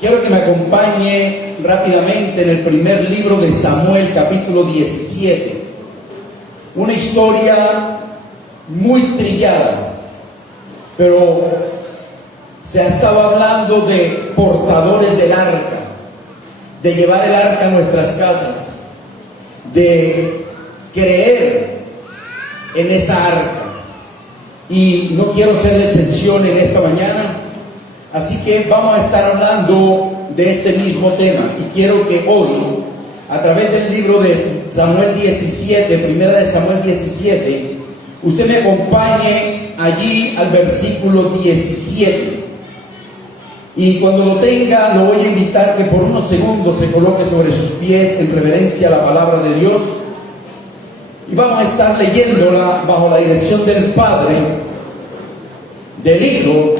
Quiero que me acompañe rápidamente en el primer libro de Samuel, capítulo 17. Una historia muy trillada, pero se ha estado hablando de portadores del arca, de llevar el arca a nuestras casas, de creer en esa arca. Y no quiero ser la excepción en esta mañana. Así que vamos a estar hablando de este mismo tema y quiero que hoy, a través del libro de Samuel 17, primera de Samuel 17, usted me acompañe allí al versículo 17. Y cuando lo tenga, lo voy a invitar que por unos segundos se coloque sobre sus pies en reverencia a la palabra de Dios. Y vamos a estar leyéndola bajo la dirección del Padre, del Hijo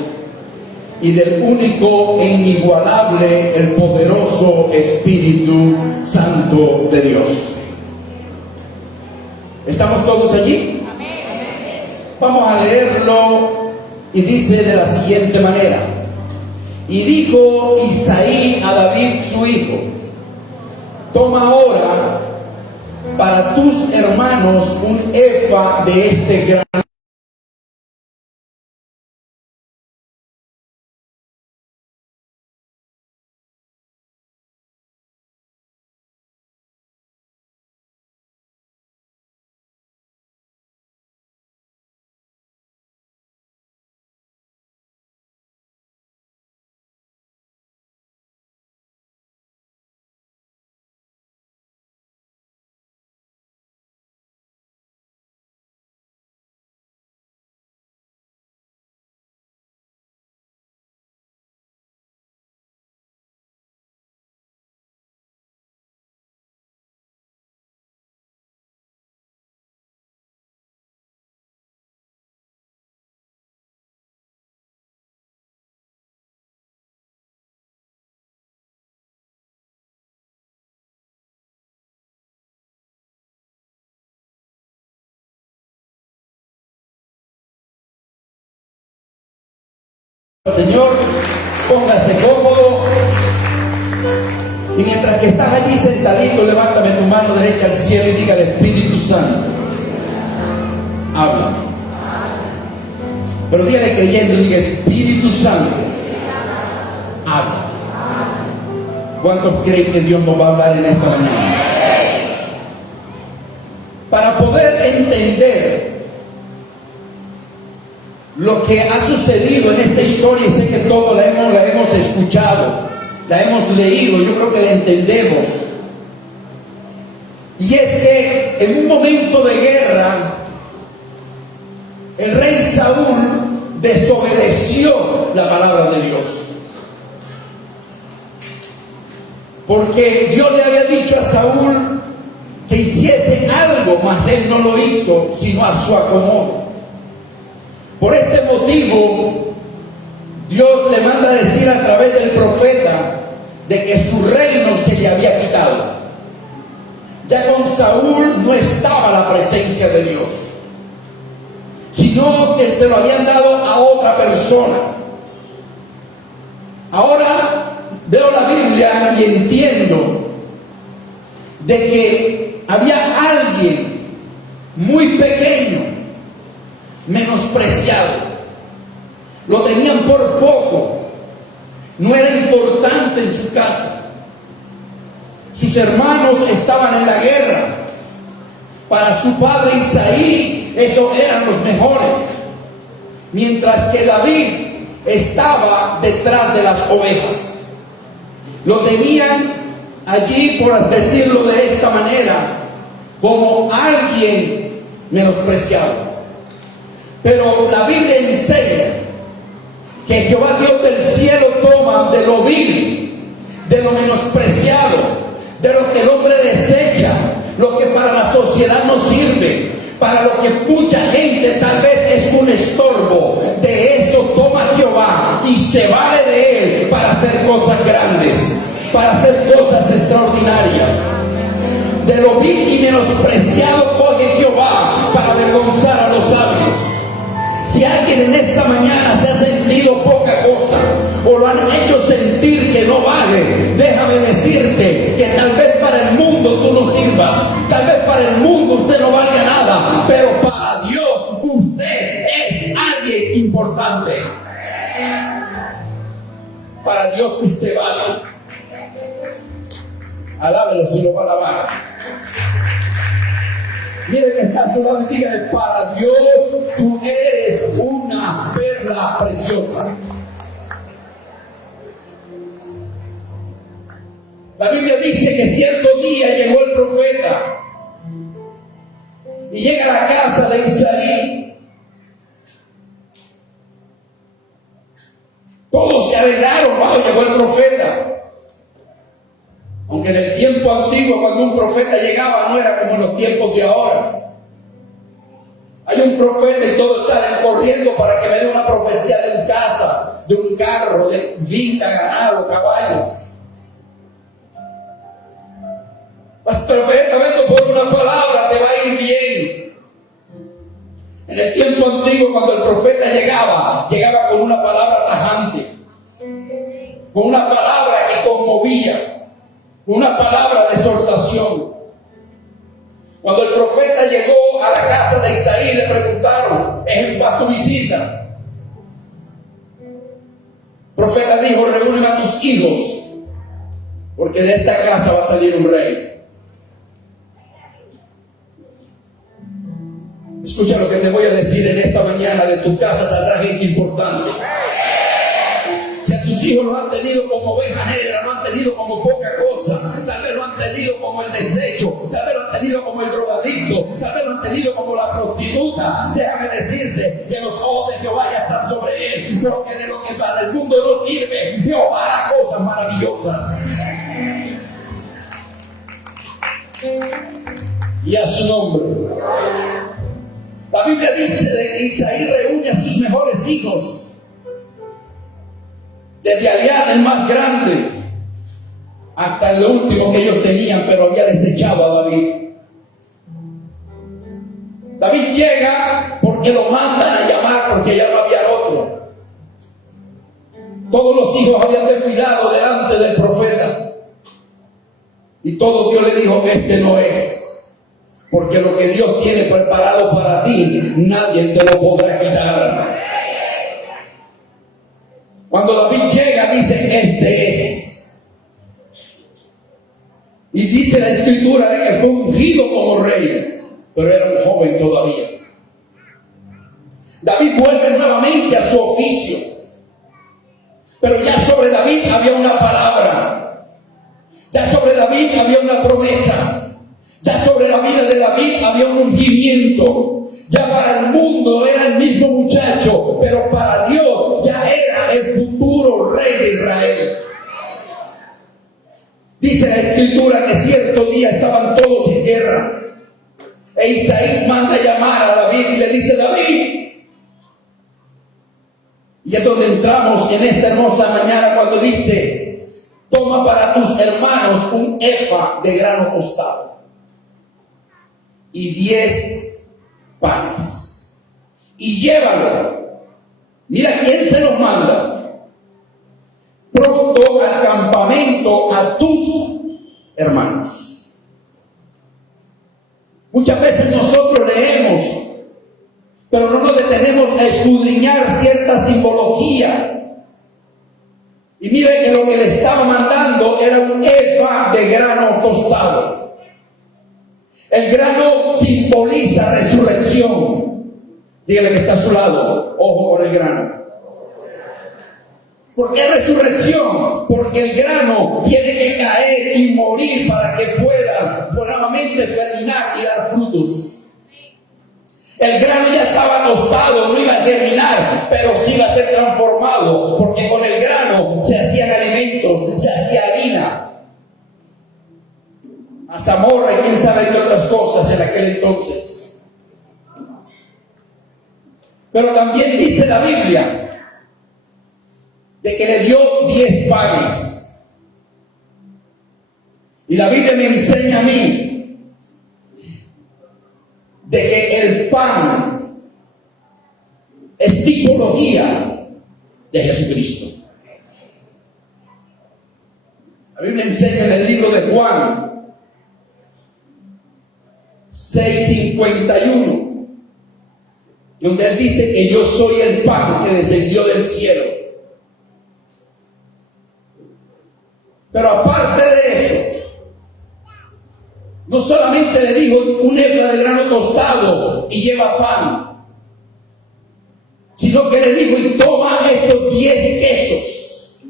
y del único e inigualable, el poderoso Espíritu Santo de Dios. ¿Estamos todos allí? Vamos a leerlo y dice de la siguiente manera: y dijo Isaí a David su hijo: toma ahora para tus hermanos un efa de este gran Señor, póngase cómodo y mientras que estás allí sentadito, levántame tu mano derecha al cielo y diga al Espíritu Santo: háblame. Pero dígale creyendo, diga: Espíritu Santo, háblame. ¿Cuántos creen que Dios nos va a hablar en esta mañana? Para poder entender lo que ha sucedido en esta historia, y sé que todos la hemos escuchado, la hemos leído, yo creo que la entendemos. Y es que en un momento de guerra, el rey Saúl desobedeció la palabra de Dios. Porque Dios le había dicho a Saúl que hiciese algo, mas él no lo hizo, sino a su acomodo. Por este motivo, Dios le manda a decir a través del profeta de que su reino se le había quitado. Ya con Saúl no estaba la presencia de Dios, sino que se lo habían dado a otra persona. Ahora veo la Biblia y entiendo de que había alguien muy pequeño, menospreciado, lo tenían por poco, no era importante en su casa. Sus hermanos estaban en la guerra. Para su padre Isaí, esos eran los mejores, mientras que David estaba detrás de las ovejas. Lo tenían allí, por decirlo de esta manera, como alguien menospreciado. Pero la Biblia enseña que Jehová Dios del cielo toma de lo vil, de lo menospreciado, de lo que el hombre desecha, lo que para la sociedad no sirve, para lo que mucha gente tal vez es un estorbo. De eso toma Jehová y se vale de él para hacer cosas grandes, para hacer cosas extraordinarias. De lo vil y menospreciado coge Jehová para avergonzar a los sabios. Si alguien en esta mañana se ha sentido poca cosa o lo han hecho sentir que no va Dios que usted vale. Alábelo si lo va a alabar. Mire que está a su lado y dígale: para Dios tú eres una perla preciosa. La Biblia dice que cierto día llegó el profeta y llega a la casa de Isaí. Todos se alegraron: wow, llegó el profeta. Aunque en el tiempo antiguo, cuando un profeta llegaba, no era como en los tiempos de ahora. Hay un profeta y todos salen corriendo para que me dé una profecía de una casa, de un carro, de finca, ganado, caballos. Profeta, vengo por una palabra, te va a ir bien. En el tiempo antiguo, cuando el profeta llegaba con una palabra tajante, con una palabra que conmovía, una palabra de exhortación. Cuando el profeta llegó a la casa de Isaí, le preguntaron: ¿es en paz tu visita? El profeta dijo: reúne a tus hijos, porque de esta casa va a salir un rey. Escucha lo que te voy a decir en esta mañana: de tu casa saldrá gente importante. Si a tus hijos lo han tenido como oveja negra, lo han tenido como poca cosa, tal vez lo han tenido como el desecho, tal vez lo han tenido como el drogadicto, tal vez lo han tenido como la prostituta, déjame decirte que los ojos de Jehová ya están sobre él, porque de lo que para el mundo no sirve, Jehová hará cosas maravillosas. Y a su nombre. La Biblia dice de que Isaí reúne a sus mejores hijos, desde Eliab, el más grande, hasta el último que ellos tenían, pero había desechado a David. David llega porque lo mandan a llamar, porque ya no había otro. Todos los hijos habían desfilado delante del profeta, y todo Dios le dijo: este no es, porque lo que Dios tiene preparado para ti, nadie te lo podrá quitar. Cuando David llega, dicen: este es. Y dice la escritura de que fue ungido como rey, pero era un joven todavía. David vuelve nuevamente a su oficio, pero ya sobre David había una palabra, ya sobre David había una promesa, ya sobre la vida de David había un ungimiento. Ya para el mundo era el mismo muchacho, pero para Dios ya era el futuro rey de Israel. Dice la escritura que cierto día estaban todos en guerra, e Isaí manda a llamar a David y le dice: David. Y es donde entramos en esta hermosa mañana, cuando dice: toma para tus hermanos un efa de grano tostado y 10 panes, y llévalo. Mira quién se los manda: pronto al campamento a tus hermanos. Muchas veces nosotros leemos, pero no nos detenemos a escudriñar cierta simbología. Y mire que lo que le estaba mandando era un efa de grano tostado. El grano simboliza resurrección. Dígale que está a su lado: ojo con el grano. ¿Por qué resurrección? Porque el grano tiene que caer y morir para que pueda nuevamente germinar y dar frutos. El grano ya estaba tostado, no iba a germinar, pero sí iba a ser transformado, porque con el grano se hacían alimentos, se hacía harina, mazamorra y quién sabe qué otras cosas en aquel entonces. Pero también dice la Biblia de que le dio 10 panes. Y la Biblia me enseña a mí de que el pan es tipología de Jesucristo. La Biblia enseña en el libro de Juan 6:51, donde él dice que yo soy el pan que descendió del cielo. Pero aparte de eso, no solamente le dijo un efa de grano tostado y lleva pan, sino que le dijo, y toma estos 10 quesos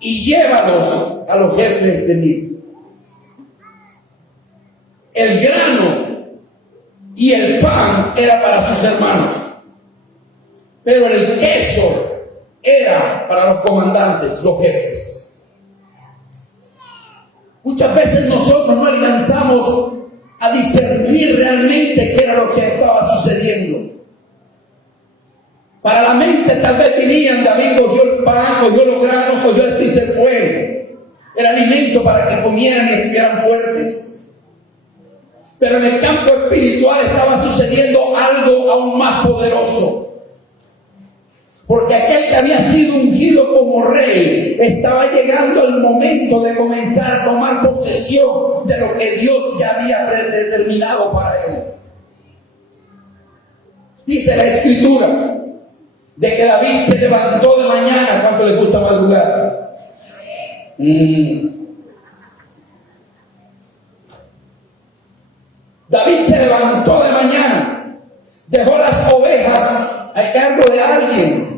y llévalos a los jefes de mí. El grano y el pan era para sus hermanos, pero el queso era para los comandantes, los jefes. Muchas veces nosotros no alcanzamos a discernir realmente qué era lo que estaba sucediendo. Para la mente tal vez dirían, David cogió el pan, cogió los granos, cogió esto y se fue. El alimento para que comieran y estuvieran fuertes. Pero en el campo espiritual estaba sucediendo algo aún más poderoso. Porque aquel que había sido ungido como rey estaba llegando el momento de comenzar a tomar posesión de lo que Dios ya había predeterminado para él. Dice la Escritura de que David se levantó de mañana. ¿Cuánto le gusta madrugar? David se levantó de mañana, dejó las ovejas a cargo de alguien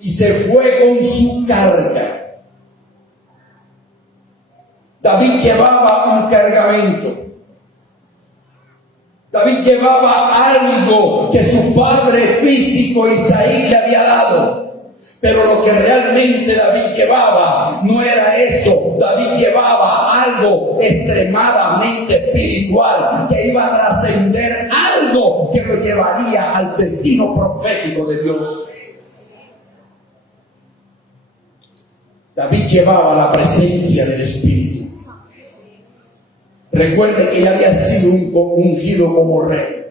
y se fue con su carga. David llevaba un cargamento. David llevaba algo que su padre físico Isaí le había dado. Pero lo que realmente David llevaba no era eso. David llevaba algo extremadamente espiritual que iba a trascender, algo que lo llevaría al destino profético de Dios. David llevaba la presencia del Espíritu. Recuerde que ya había sido ungido como rey.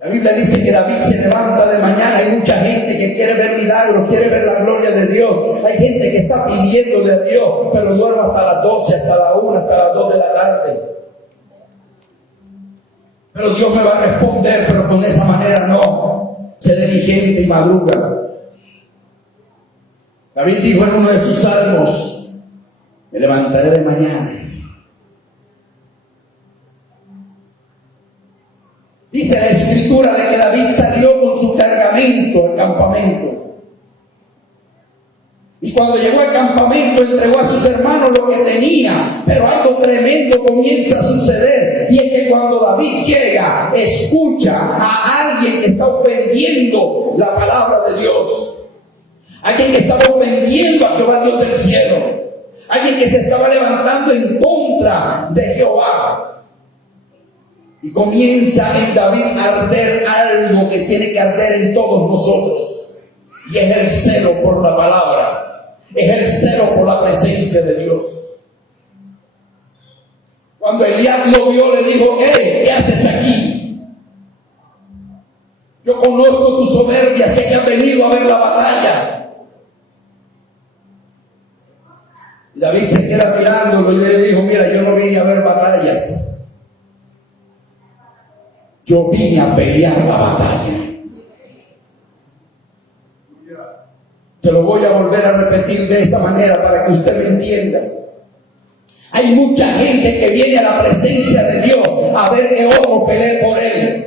La Biblia dice que David se levanta de mañana. Hay mucha gente que quiere ver milagros, quiere ver la gloria de Dios. Hay gente que está pidiéndole a Dios, pero duerme hasta las 12, hasta la 1, hasta las 2 de la tarde. Pero Dios me va a responder, pero con esa manera no. Sé diligente y madruga. David dijo en uno de sus salmos, me levantaré de mañana. Dice la Escritura de que David salió con su cargamento al campamento. Y cuando llegó al campamento entregó a sus hermanos lo que tenía. Pero algo tremendo comienza a suceder. Y es que cuando David llega, escucha a alguien que está ofendiendo la palabra de Dios. Alguien que estaba ofendiendo a Jehová Dios del cielo. Alguien que se estaba levantando en contra de Jehová. Y comienza en David a arder algo que tiene que arder en todos nosotros. Y es el celo por la palabra. Es el celo por la presencia de Dios. Cuando Eliab lo vio, le dijo, ¿qué haces aquí? Yo conozco tu soberbia, sé que has venido a ver la batalla. Y David se queda mirándolo y le dijo, mira, yo no vine a ver batallas. Yo vine a pelear la batalla. Te lo voy a volver a repetir de esta manera para que usted me entienda. Hay mucha gente que viene a la presencia de Dios a ver que otro pelee por él.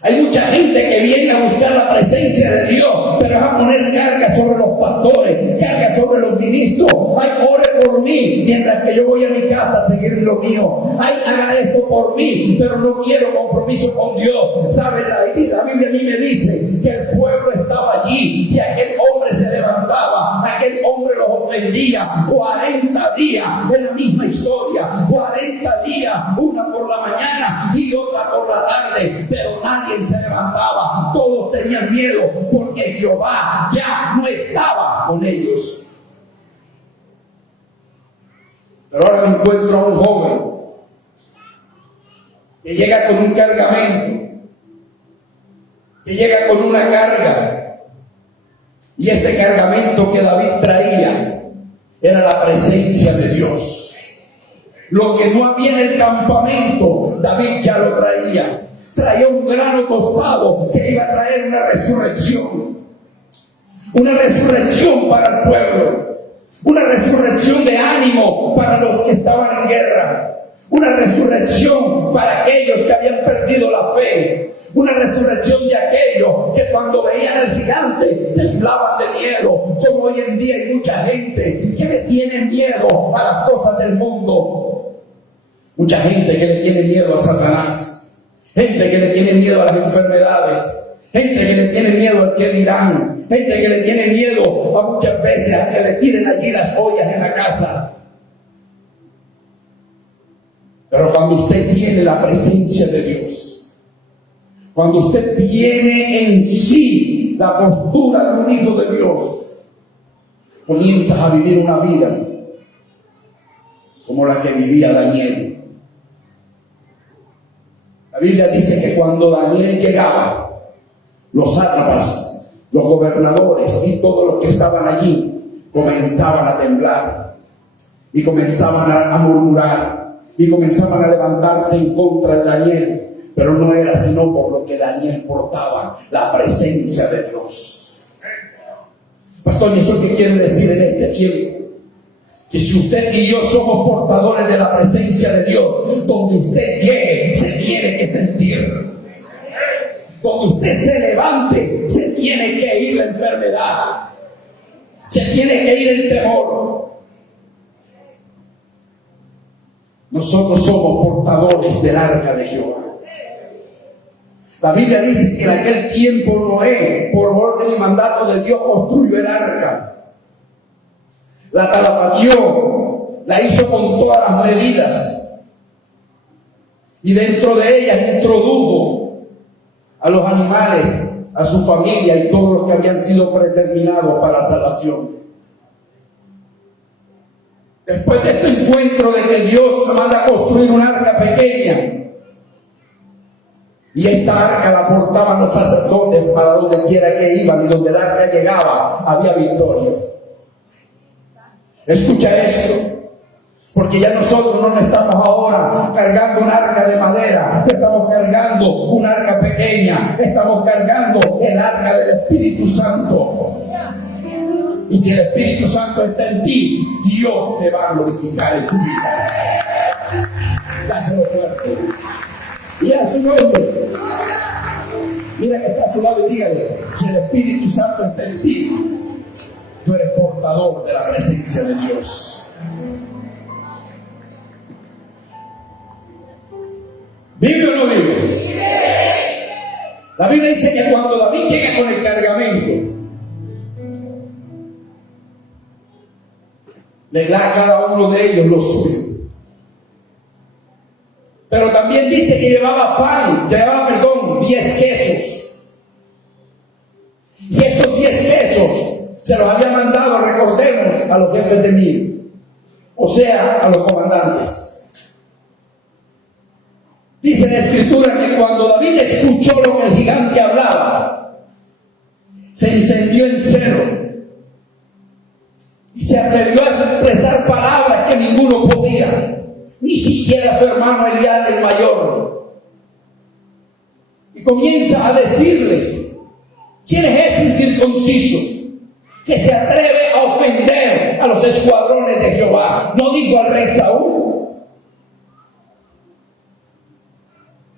Hay mucha gente que viene a buscar la presencia de Dios, pero va a poner carga sobre los pastores, carga sobre los ministros. Ay, ore por mí, mientras que yo voy a mi casa a seguir lo mío. Ay, haga esto por mí, pero no quiero compromiso con Dios. ¿Sabe? La Biblia a mí me dice que el pueblo estaba allí y aquel hombre se levantaba, aquel hombre los ofendía. 40 días en la misma historia, 40 días, una por la mañana y otra por la tarde, pero nadie se levantaba. Todos tenían miedo porque Jehová ya no estaba con ellos. Pero ahora me encuentro a un joven que llega con un cargamento, que llega con una carga, y este cargamento que David traía era la presencia de Dios. Lo que no había en el campamento, David ya lo traía. Traía un grano tostado que iba a traer una resurrección. una resurrección para el pueblo, una resurrección de ánimo para los que estaban en guerra, una resurrección para aquellos que habían perdido la fe, una resurrección de aquellos que cuando veían al gigante temblaban de miedo, como hoy en día hay mucha gente que le tiene miedo a las cosas del mundo, mucha gente que le tiene miedo a Satanás, gente que le tiene miedo a las enfermedades, gente que le tiene miedo al que dirán, gente que le tiene miedo a muchas veces a que le tiren allí las ollas en la casa. Pero cuando usted tiene la presencia de Dios, cuando usted tiene en sí la postura de un hijo de Dios, comienzas a vivir una vida como la que vivía Daniel. La Biblia dice que cuando Daniel llegaba, los sátrapas, los gobernadores y todos los que estaban allí comenzaban a temblar y comenzaban a murmurar y comenzaban a levantarse en contra de Daniel, pero no era sino por lo que Daniel portaba, la presencia de Dios. Pastor, ¿y eso qué quiere decir en este tiempo? Que si usted y yo somos portadores de la presencia de Dios, donde usted llegue, se tiene que sentir. Cuando usted se levante, se tiene que ir la enfermedad, se tiene que ir el temor. Nosotros somos portadores del arca de Jehová. La Biblia dice que en aquel tiempo Noé, por orden y mandato de Dios, construyó el arca. La talapateó, la hizo con todas las medidas y dentro de ella introdujo a los animales, a su familia y todos los que habían sido predeterminados para la salvación. Después de este encuentro de que Dios manda a construir un arca pequeña, y esta arca la portaban los sacerdotes para donde quiera que iban, y donde el arca llegaba había victoria. Escucha esto, porque ya nosotros no estamos ahora cargando un arca de madera, estamos cargando un arca pequeña, estamos cargando el arca del Espíritu Santo. Y si el Espíritu Santo está en ti, Dios te va a glorificar en tu vida. Dáselo fuerte. Y a su nombre. Mira que está a su lado y dígale, si el Espíritu Santo está en ti, tú eres portador de la presencia de Dios. ¿Vive o no vive? La Biblia dice que cuando David llega con el cargamento, le da a cada uno de ellos lo suyo. Pero también dice que llevaba 10 quesos. Y estos 10 quesos se los había mandado, recordemos, a los jefes de 1000, o sea, a los comandantes. Dice la Escritura que cuando David escuchó lo que el gigante hablaba, se encendió en celo y se atrevió a expresar palabras que ninguno podía, ni siquiera su hermano Eliab el mayor. Y comienza a decirles: ¿quién es este incircunciso que se atreve a ofender a los escuadrones de Jehová? No digo al rey Saúl,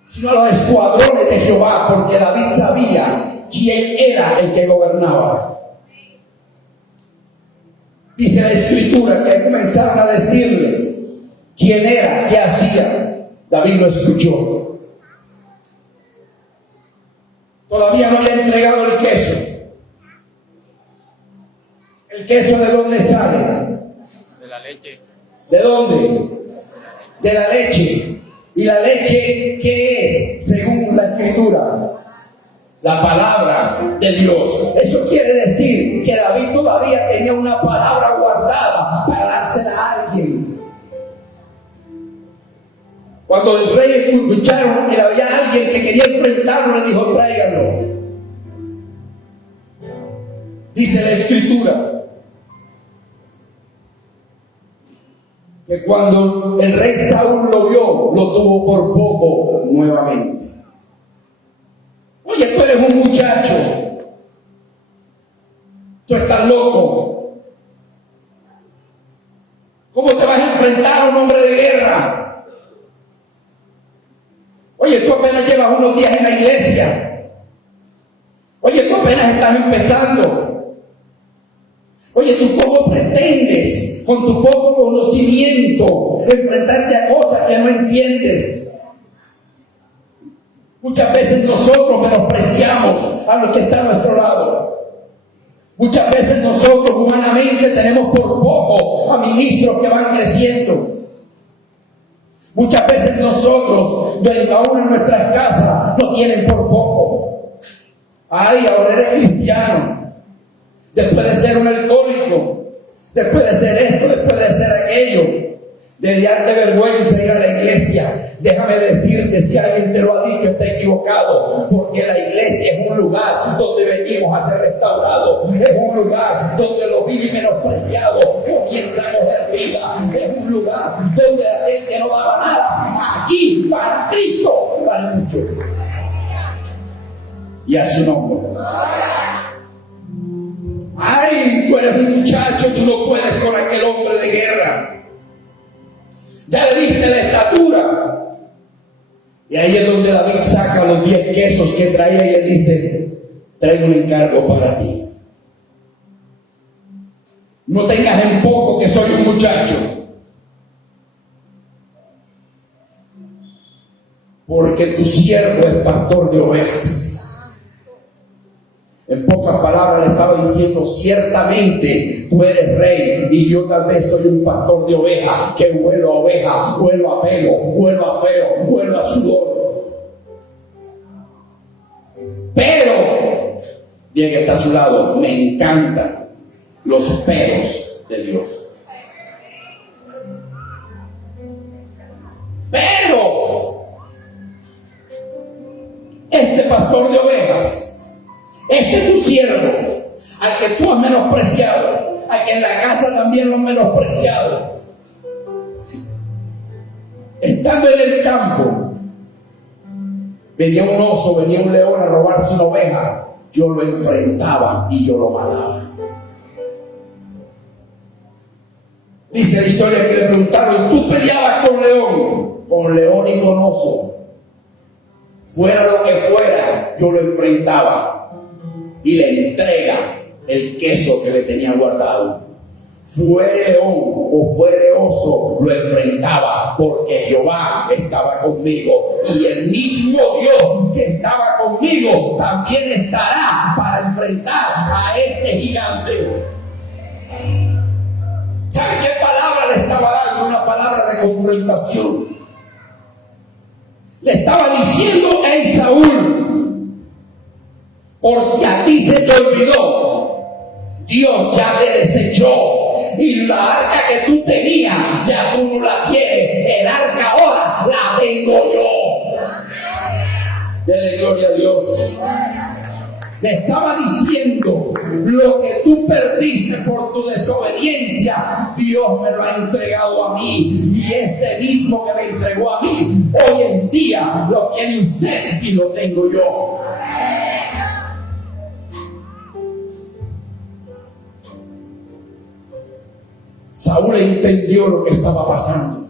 sino a los escuadrones de Jehová, porque David sabía quién era el que gobernaba. Dice la Escritura que comenzaron a decirle quién era, qué hacía. David lo escuchó. Todavía no había entregado el queso. ¿El queso de dónde sale? De la leche. ¿De dónde? De la leche. ¿Y la leche qué es? Según la Escritura, la palabra de Dios. Eso quiere decir que David todavía tenía una palabra guardada para dársela a alguien. Cuando el rey escucharon que había alguien que quería enfrentarlo, le dijo: tráiganlo. Dice la Escritura que cuando el rey Saúl lo vio, lo tuvo por poco nuevamente. Oye, tú eres un muchacho, Tú estás loco. ¿Cómo te vas a enfrentar a un hombre de guerra? Oye, tú apenas llevas unos días en la iglesia. Oye, tú apenas estás empezando. Oye, ¿tú cómo pretendes, con tu poco conocimiento, enfrentarte a cosas que no entiendes? Muchas veces nosotros menospreciamos a los que están a nuestro lado. Muchas veces nosotros humanamente tenemos por poco a ministros que van creciendo. Muchas veces nosotros, aún en nuestras casas, nos tienen por poco. Ay, ahora eres cristiano. Después de ser un alcohólico, después de ser esto, después de ser aquello, de darte vergüenza ir a la iglesia. Déjame decirte, si alguien te lo ha dicho, está equivocado, porque la iglesia es un lugar donde venimos a ser restaurados, es un lugar donde los vil y menospreciados comienzan a coger vida, es un lugar donde aquel que no daba nada, aquí para Cristo vale mucho. Y a su nombre. Ay, tú eres un muchacho, tú no puedes con aquel hombre de guerra. Ya le viste la estatura. Y ahí es donde David saca los 10 quesos que traía y le dice: traigo un encargo para ti. No tengas en poco que soy un muchacho, porque tu siervo es pastor de ovejas. En pocas palabras le estaba diciendo: ciertamente tú eres rey y yo tal vez soy un pastor de ovejas, que huelo a oveja, huelo a pelo, huelo a feo, huelo a sudor. Pero, bien que está a su lado, me encantan los pelos de Dios. Pero este pastor de ovejas, este es tu siervo, al que tú has menospreciado, al que en la casa también lo han menospreciado. Estando en el campo, venía un oso, venía un león a robarse una oveja. Yo lo enfrentaba y yo lo mataba. Dice la historia que le preguntaron: ¿tú peleabas con león? Con león y con oso. Fuera lo que fuera, yo lo enfrentaba. Y le entrega el queso que le tenía guardado. Fuere león o fuere oso, lo enfrentaba, porque Jehová estaba conmigo. Y el mismo Dios que estaba conmigo también estará para enfrentar a este gigante. ¿Sabe qué palabra le estaba dando? Una palabra de confrontación. Le estaba diciendo a Saúl: por si a ti se te olvidó, Dios ya te desechó, y la arca que tú tenías ya tú no la tienes. El arca ahora la tengo yo. Dele gloria a Dios. Le estaba diciendo: lo que tú perdiste por tu desobediencia, Dios me lo ha entregado a mí, y este mismo que me entregó a mí, hoy en día lo tiene usted y lo tengo yo. Saúl entendió lo que estaba pasando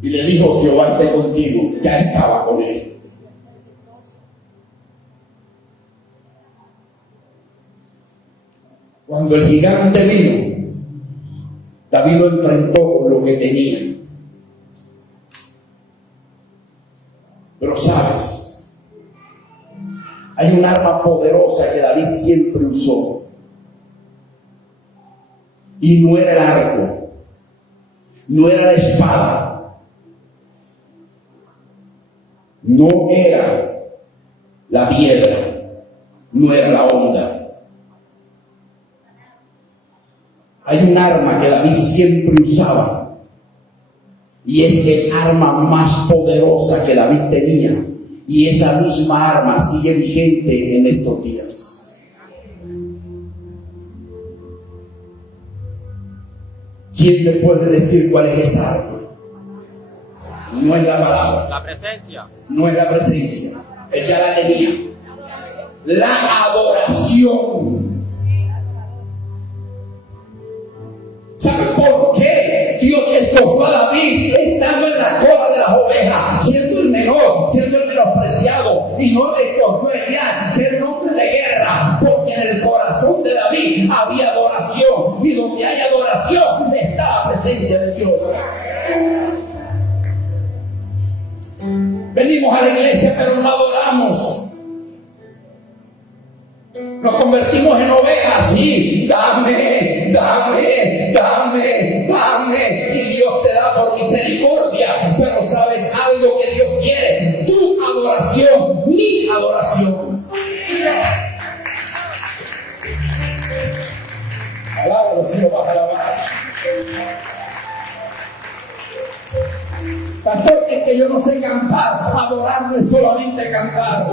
y le dijo: Jehová esté contigo. Ya estaba con él. Cuando el gigante vino, David lo enfrentó con lo que tenía. Pero sabes, hay un arma poderosa que David siempre usó. Y no era el arco, no era la espada, no era la piedra, no era la onda. Hay un arma que David siempre usaba, y es el arma más poderosa que David tenía. Y esa misma arma sigue vigente en estos días. ¿Quién me puede decir cuál es esa arma? No es la palabra. La presencia. No es la presencia. Él ya la tenía. la adoración. ¿Saben por qué Dios escogió a David estando en la cola de las ovejas, siendo el menor, siendo el menospreciado, y no le escogió a Eliab, ser un hombre de guerra? Porque en el corazón de David había adoración, y donde hay adoración está la presencia de Dios. Venimos a la iglesia pero no adoramos. Nos convertimos en ovejas, sí, dame, dame, dame, dame, y Dios te da por misericordia, pero ¿sabes algo que Dios quiere? Tu adoración, mi adoración. Alábalo si lo vas a alabar. Pastor, es que yo no sé cantar. Adorar no es solamente cantar.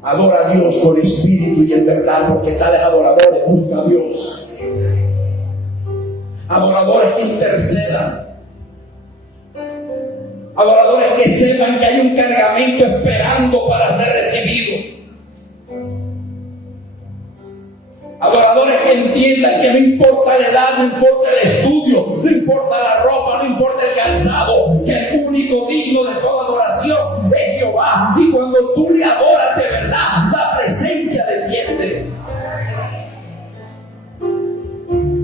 Adora a Dios con espíritu y en verdad, porque tales adoradores buscan a Dios. Adoradores que intercedan. Adoradores que sepan que hay un cargamento esperando para ser recibido. Adoradores que entiendan que no importa la edad, no importa el estudio, no importa la ropa, no importa el calzado, que el único digno de toda adoración es Jehová. Y cuando tú le adoras de verdad, la presencia desciende.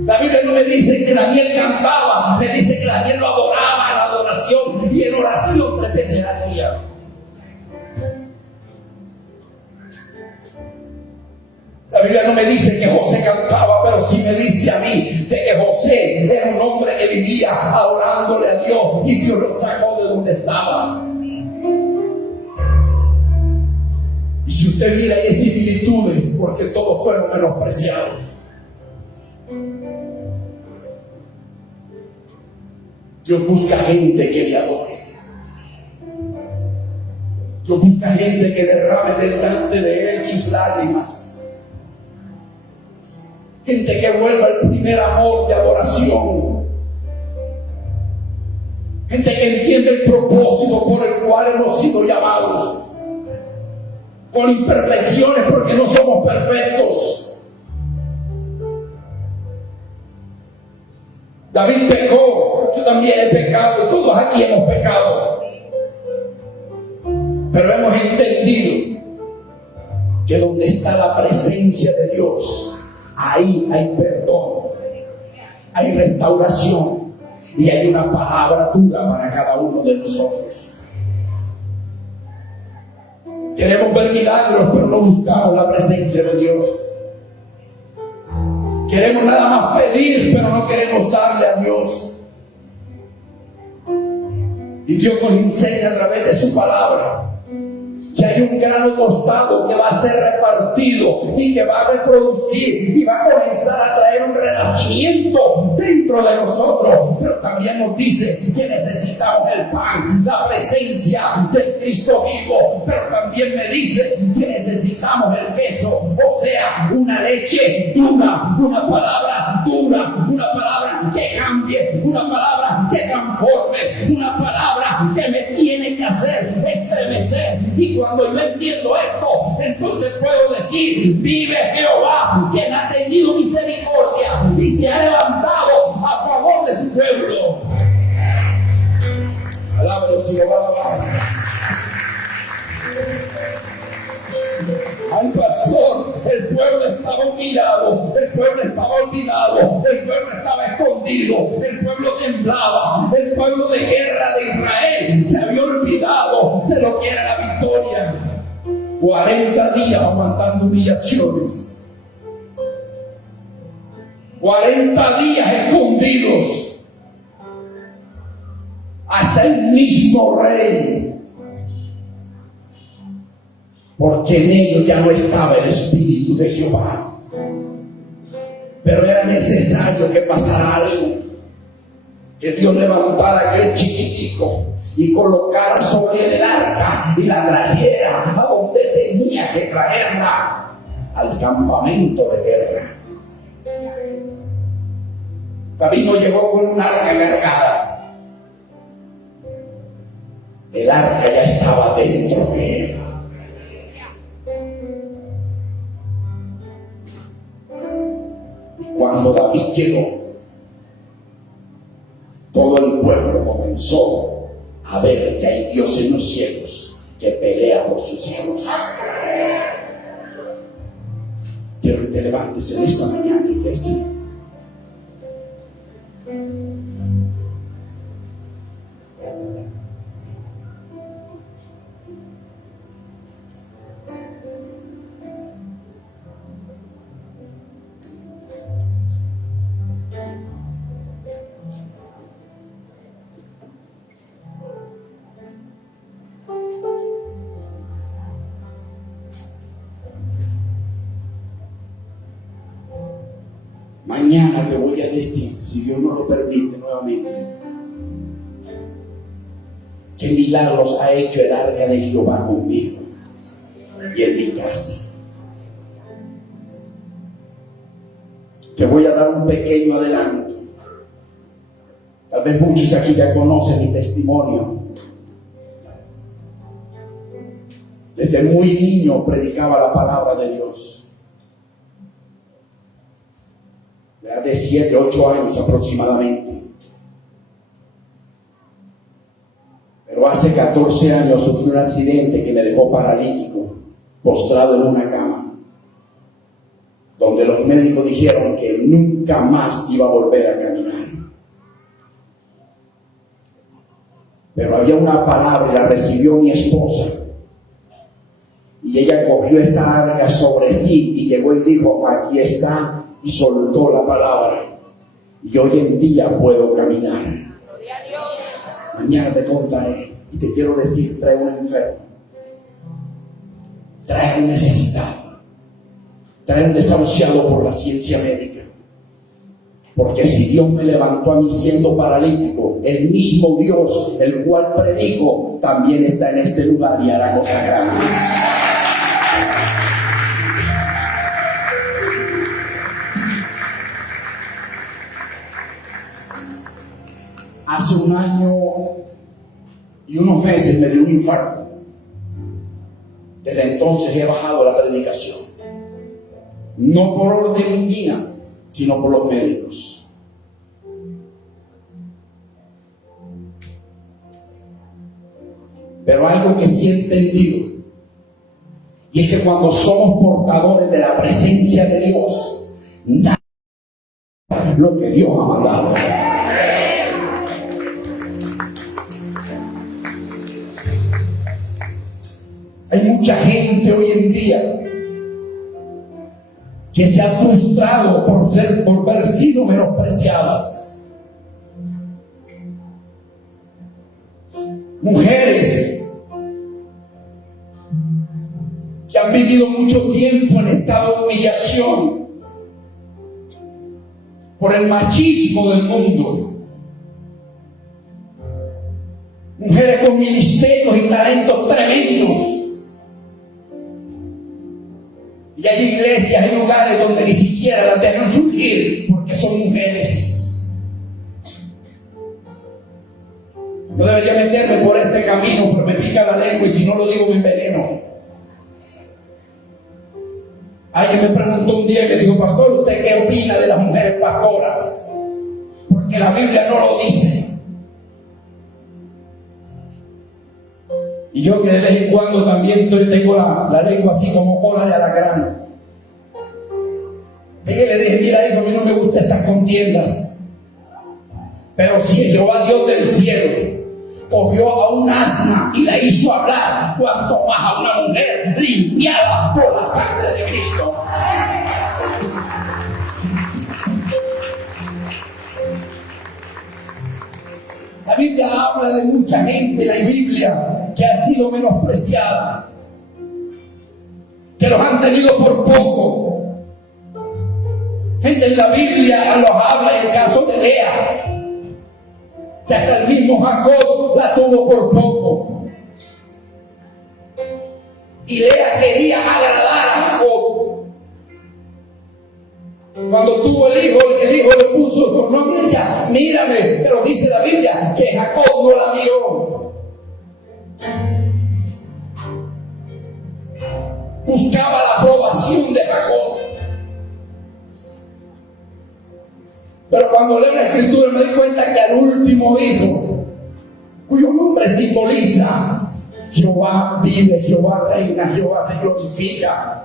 La Biblia no me dice que Daniel cantaba, me dice que Daniel lo adoraba en la adoración y en oración 3 veces al día. La Biblia no me dice que José cantaba, pero sí me dice a mí de que José era un hombre que vivía adorándole a Dios y Dios lo sacó de donde estaba. Y si usted mira, hay similitudes porque todos fueron menospreciados. Dios busca gente que le adore. Dios busca gente que derrame delante de Él sus lágrimas. Gente que vuelva al primer amor de adoración. Gente que entiende el propósito por el cual hemos sido llamados. Con imperfecciones porque no somos perfectos. David pecó, yo también he pecado y todos aquí hemos pecado. Pero hemos entendido que donde está la presencia de Dios, ahí hay perdón, hay restauración y hay una palabra dura para cada uno de nosotros. Queremos ver milagros, pero no buscamos la presencia de Dios. Queremos nada más pedir, pero no queremos darle a Dios. Y Dios nos enseña a través de su palabra que hay un grano tostado que va a ser repartido y que va a reproducir y va a comenzar a traer un renacimiento dentro de nosotros. Pero también nos dice que necesitamos el pan, la presencia del Cristo vivo. Pero también me dice que necesitamos el queso, o sea, una leche dura, una palabra dura, una palabra que cambie, una palabra que transforme, una palabra que me tiene que hacer estremecer. Y cuando yo entiendo esto, entonces puedo decir: vive Jehová, quien ha tenido misericordia y se ha levantado a favor de su pueblo. Alábalo si lo va a alabar. Al pastor, el pueblo estaba humillado, el pueblo estaba olvidado, el pueblo estaba escondido, el pueblo temblaba, el pueblo de guerra de Israel se había olvidado de lo que era la victoria. 40 días aguantando humillaciones, 40 días escondidos, hasta el mismo rey. Porque en ellos ya no estaba el Espíritu de Jehová. Pero era necesario que pasara algo. Que Dios levantara aquel chiquitico y colocara sobre él el arca y la trajera a donde tenía que traerla, al campamento de guerra. David no llegó con un arca cargada. El arca ya estaba dentro de él. Y cuando David llegó, todo el pueblo comenzó a ver que hay Dios en los cielos que pelea por sus hijos. Quiero que te levantes en esta mañana, iglesia. Mañana te voy a decir, si Dios no lo permite nuevamente, qué milagros ha hecho el arca de Jehová conmigo y en mi casa. Te voy a dar un pequeño adelanto. Tal vez muchos aquí ya conocen mi testimonio. Desde muy niño predicaba la palabra de Dios. De 7, 8 años aproximadamente. Pero hace 14 años sufrí un accidente que me dejó paralítico, postrado en una cama, donde los médicos dijeron que nunca más iba a volver a caminar. Pero había una palabra y la recibió mi esposa. Y ella cogió esa arca sobre sí y llegó y dijo: aquí está. Y soltó la palabra. Y hoy en día puedo caminar. Mañana te contaré. Y te quiero decir, trae un enfermo, trae un necesitado, trae un desahuciado por la ciencia médica. Porque si Dios me levantó a mí siendo paralítico, el mismo Dios, el cual predico, también está en este lugar y hará cosas grandes. Hace un año y unos meses me dio un infarto. Desde entonces he bajado la predicación. No por orden mía, sino por los médicos. Pero algo que sí he entendido, y es que cuando somos portadores de la presencia de Dios, nada es lo que Dios ha mandado. Hay mucha gente hoy en día que se ha frustrado por haber sido menospreciadas. Mujeres que han vivido mucho tiempo en estado de humillación por el machismo del mundo. Mujeres con ministerios y talentos tremendos. Y hay iglesias, hay lugares donde ni siquiera las dejan surgir porque son mujeres. No debería meterme por este camino, pero me pica la lengua y si no lo digo me enveneno. Alguien me preguntó un día y me dijo: pastor, ¿usted qué opina de las mujeres pastoras? Porque la Biblia no lo dice. Y yo que de vez en cuando también tengo la lengua así como cola de alacrán. Y le dije: mira, hijo, a mí no me gustan estas contiendas. Pero si Jehová Dios del cielo cogió a un asna y la hizo hablar, cuanto más a una mujer limpiada por la sangre de Cristo. La Biblia habla de mucha gente en la Biblia que ha sido menospreciada, que los han tenido por poco. Gente en la Biblia los habla en el caso de Lea, que hasta el mismo Jacob la tuvo por poco. Y Lea quería agradar a Jacob. Cuando tuvo el hijo le puso por nombre ya, mírame, pero dice la Biblia que Jacob no la miró. Pero cuando leo la escritura me doy cuenta que al último hijo, cuyo nombre simboliza Jehová vive, Jehová reina, Jehová se glorifica,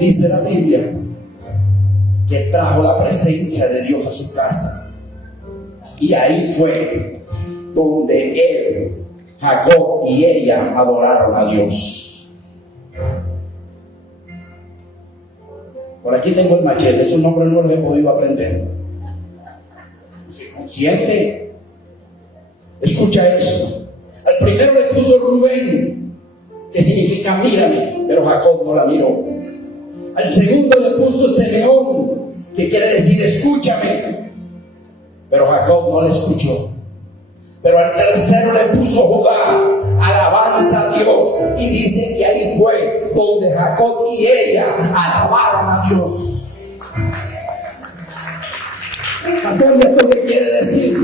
dice la Biblia que trajo la presencia de Dios a su casa. Y ahí fue donde él, Jacob y ella adoraron a Dios. Por aquí tengo el machete, esos nombres no los he podido aprender. ¿Se consciente? Escucha eso. Al primero le puso Rubén, que significa mírame, pero Jacob no la miró. Al segundo le puso Simeón, que quiere decir escúchame, pero Jacob no le escuchó. Pero al tercero le puso Judá, alabanza a Dios, y dice que ahí fue donde Jacob y ella alabaron a Dios. ¿Esto qué quiere decir?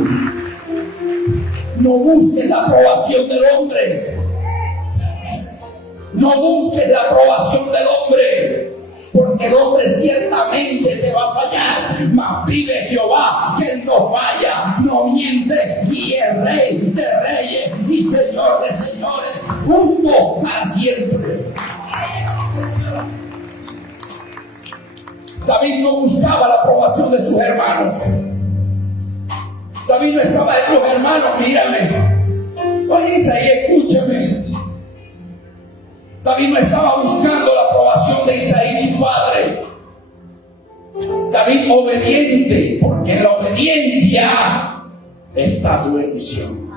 No busques la aprobación del hombre. No busques la aprobación del hombre, porque el hombre ciertamente te va a fallar, mas vive Jehová, que él no falla, no miente, y es Rey de reyes y Señor de señores, justo para siempre. David no buscaba la aprobación de sus hermanos. David no estaba de los hermanos, mírame. Oye, Isaí, escúchame. David no estaba buscando la aprobación de Isaí, su padre. David obediente, porque en la obediencia está tu bendición.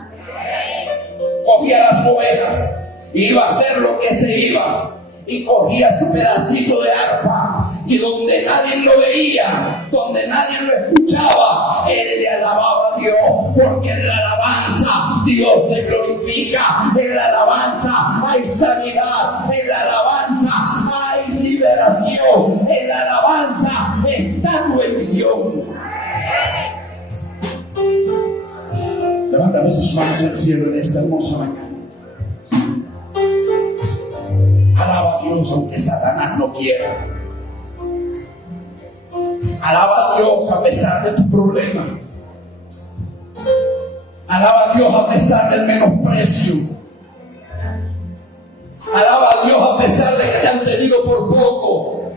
Cogía las ovejas, iba a hacer lo que se iba, y cogía su pedacito de arpa, y donde nadie lo veía, donde nadie lo escuchaba, él le alababa a Dios, porque en la alabanza Dios se glorifica, en la alabanza hay sanidad, en la alabanza hay liberación, en la alabanza está tu bendición. Levántame tus manos al cielo en esta hermosa mañana. Alaba a Dios aunque Satanás no quiera. Alaba a Dios a pesar de tu problema. Alaba a Dios a pesar del menosprecio. Alaba a Dios a pesar de que te han tenido por poco.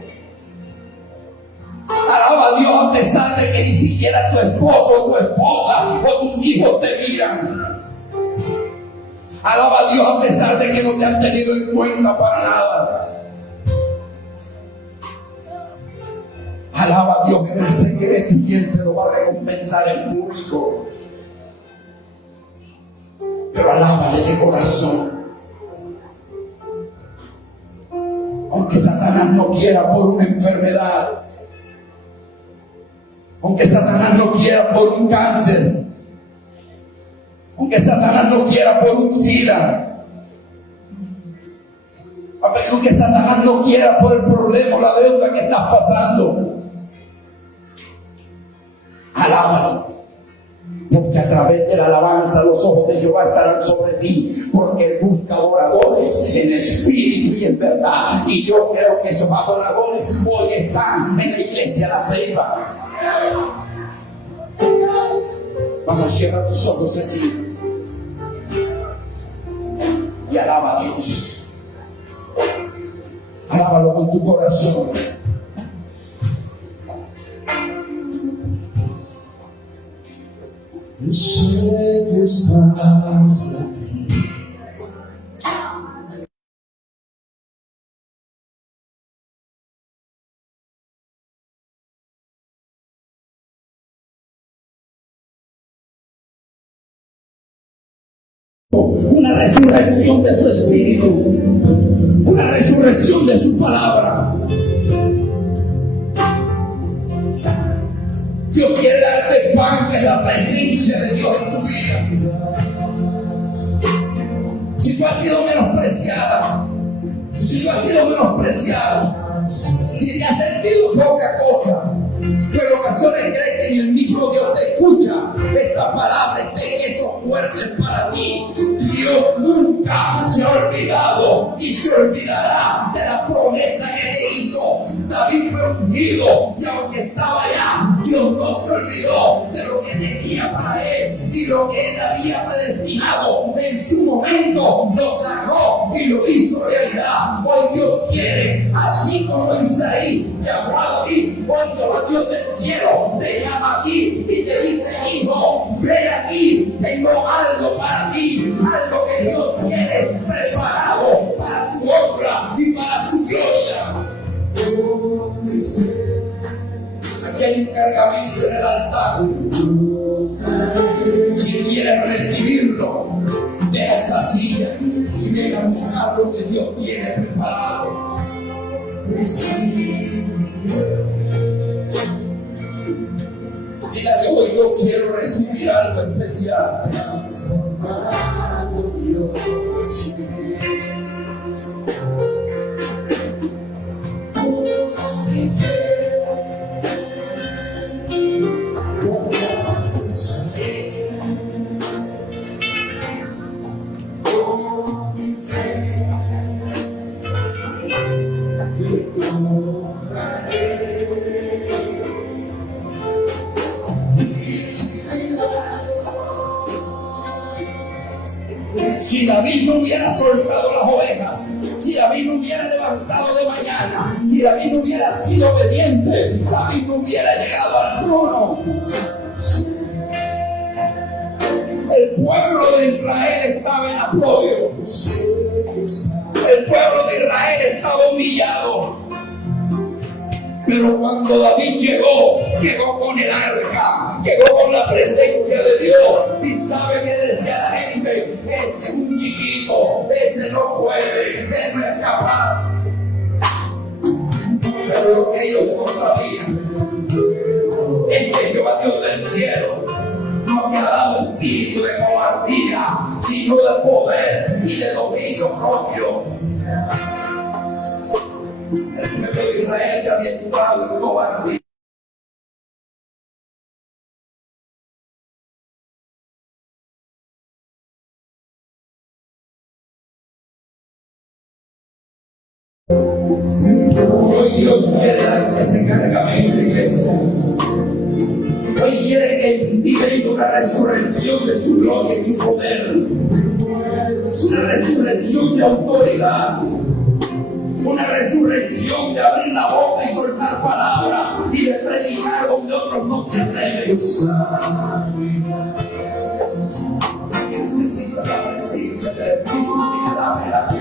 Alaba a Dios a pesar de que ni siquiera tu esposo o tu esposa o tus hijos te miran. Alaba a Dios a pesar de que no te han tenido en cuenta para nada. Alaba a Dios en el secreto y Él te lo va a recompensar en público. Pero alábale de corazón. Aunque Satanás no quiera por una enfermedad, aunque Satanás no quiera por un cáncer, aunque Satanás no quiera por un SIDA, aunque Satanás no quiera por el problema o la deuda que estás pasando, alábalo, porque a través de la alabanza los ojos de Jehová estarán sobre ti, porque Él busca adoradores en espíritu y en verdad. Y yo creo que esos adoradores hoy están en la iglesia La Ceiba. Vamos, cierra tus ojos allí y alaba a Dios. Alábalo con tu corazón. Yo sé que estás aquí. Una resurrección de su espíritu, una resurrección de su palabra. Dios quiere darte pan, que es la presencia de Dios en tu vida. Si tú has sido menospreciada, si tú has sido menospreciado, si te has sentido poca cosa, pero en ocasiones crees que ni el mismo Dios te escucha, esta palabra está en esos fuertes para ti. Dios nunca se ha olvidado y se olvidará de la promesa que te hizo. David fue ungido. Y aunque estaba allá, Dios no se olvidó de lo que tenía para él y lo que él había predestinado. En su momento lo sacó y lo hizo realidad. Hoy Dios quiere, así como Isaí llamó a David, hoy Dios del cielo te llama a ti y te dice: hijo, ven aquí, tengo algo para ti, algo que Dios tiene preparado para tu honra y para su gloria. Aquí hay un cargamento en el altar. Si quieres recibirlo, deja esa silla y ven a buscar lo que Dios tiene preparado. Dile a Dios: yo quiero recibir algo especial. Si David no hubiera soltado las ovejas, si David no hubiera levantado de mañana, si David no hubiera sido obediente, David no hubiera llegado al trono. El pueblo de Israel estaba en apoyo. El pueblo de Israel estaba humillado. Pero cuando David llegó con el arca, llegó con la presencia de Dios. Y sabe que decía la gente: ese es un chiquito, ese no puede, él no es capaz. Pero lo que ellos no sabían es que Jehová Dios del cielo no me ha dado espíritu de cobardía, sino de poder y de dominio propio. El pueblo de Israel ya había entrado en cobardía. Hoy Dios quiere dar ese cargamento, iglesia. Hoy quiere que viva una resurrección de su gloria y su poder. Una resurrección de autoridad. Una resurrección de abrir la boca y soltar palabras y de predicar donde otros no se atreven. Que necesita la presencia del Espíritu y dame la fe.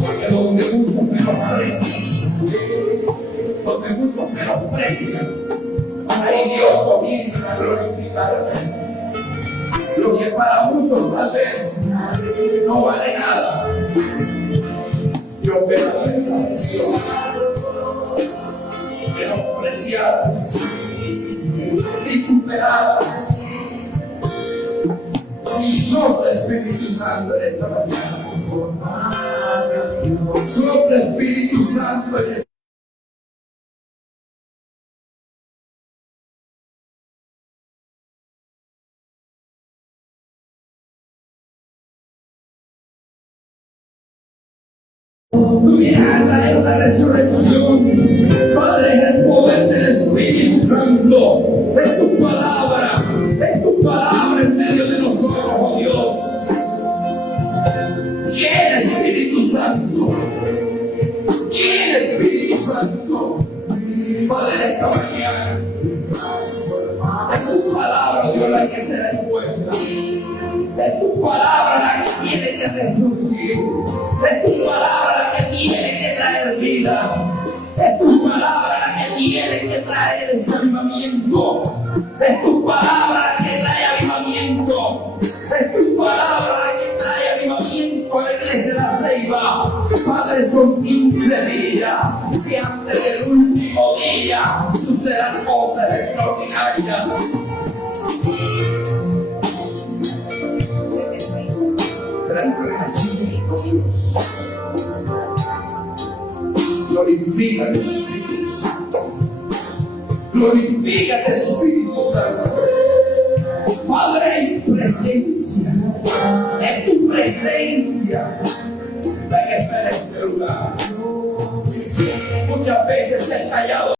Porque donde muchos menosprecian, donde muchos menosprecian, ahí Dios comienza a glorificarse. Lo que para muchos tal vez no vale nada, yo veo la presión, menospreciadas, vituperadas. Y sopla Espíritu Santo en esta mañana. Sopla Espíritu Santo en esta tú vienes a traer una resurrección. Padre, es el poder del Espíritu Santo. Es tu palabra en medio de nosotros, oh Dios. Llena Espíritu Santo. Llena Espíritu Santo. Padre, esta mañana es tu palabra, Dios, la que se resuelta. Es tu palabra la que tiene que resurgir. Es tu palabra la que tiene que traer vida. Es tu palabra la que tiene que traer ese avivamiento. Es tu palabra la que trae avivamiento. Es tu palabra la que trae avivamiento a la iglesia de la Ceiba. Padre, son 15 días que antes del último día sucedan cosas extraordinarias. Glorifícate, Espíritu Santo. Glorifícate, Espíritu Santo. Padre, en tu presencia. Es tu presencia la que está en este lugar. muchas veces se han callado